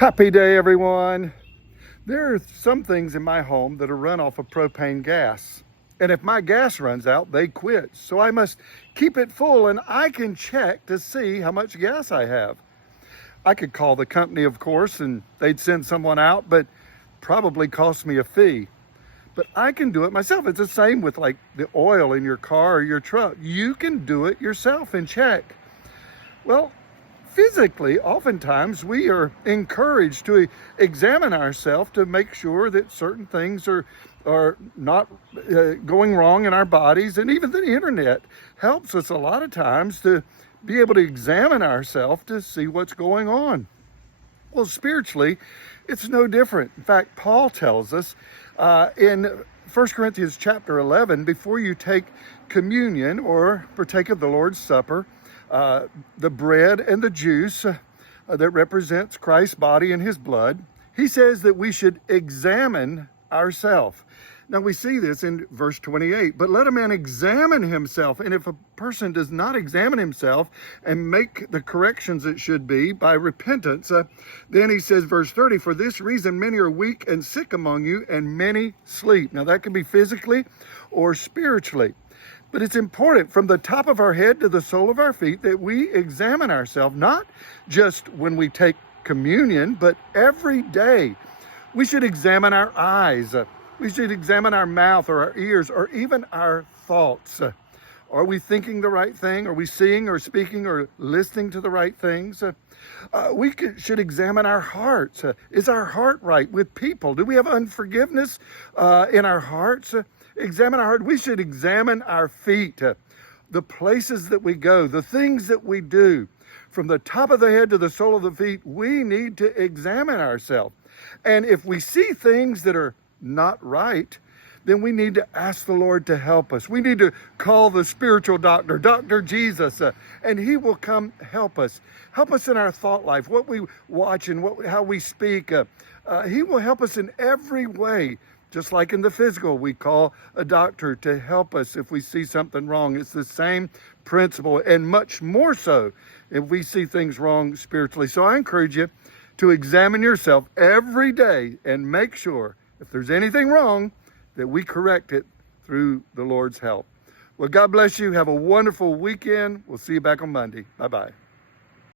Happy day, everyone. There are some things in my home that are run off of propane gas. And if my gas runs out, they quit. So I must keep it full, and I can check to see how much gas I have. I could call the company, of course, and they'd send someone out, but probably cost me a fee. But I can do it myself. It's the same with like the oil in your car or your truck. You can do it yourself and check. Well, physically, oftentimes we are encouraged to examine ourselves to make sure that certain things are not going wrong in our bodies. And even the internet helps us a lot of times to be able to examine ourselves to see what's going on. Well, spiritually, it's no different. In fact, Paul tells us in 1 Corinthians chapter 11, before you take communion or partake of the Lord's Supper, the bread and the juice that represents Christ's body and his blood, he says that we should examine ourselves. Now we see this in verse 28, but let a man examine himself. And if a person does not examine himself and make the corrections it should be by repentance, then he says, verse 30, for this reason many are weak and sick among you, and many sleep. Now that can be physically or spiritually. But it's important from the top of our head to the sole of our feet that we examine ourselves, not just when we take communion, but every day. We should examine our eyes. We should examine our mouth or our ears or even our thoughts. Are we thinking the right thing? Are we seeing or speaking or listening to the right things? We should examine our hearts. Is our heart right with people? Do we have unforgiveness in our hearts? Examine our heart. We should examine our feet, the places that we go, the things that we do. From the top of the head to the sole of the feet, we need to examine ourselves. And if we see things that are not right, then we need to ask the Lord to help us. We need to call the spiritual doctor, Dr. Jesus, and he will come help us. Help us in our thought life, what we watch and how we speak. He will help us in every way. Just like in the physical, we call a doctor to help us if we see something wrong. It's the same principle, and much more so if we see things wrong spiritually. So I encourage you to examine yourself every day and make sure if there's anything wrong that we correct it through the Lord's help. Well, God bless you. Have a wonderful weekend. We'll see you back on Monday. Bye-bye.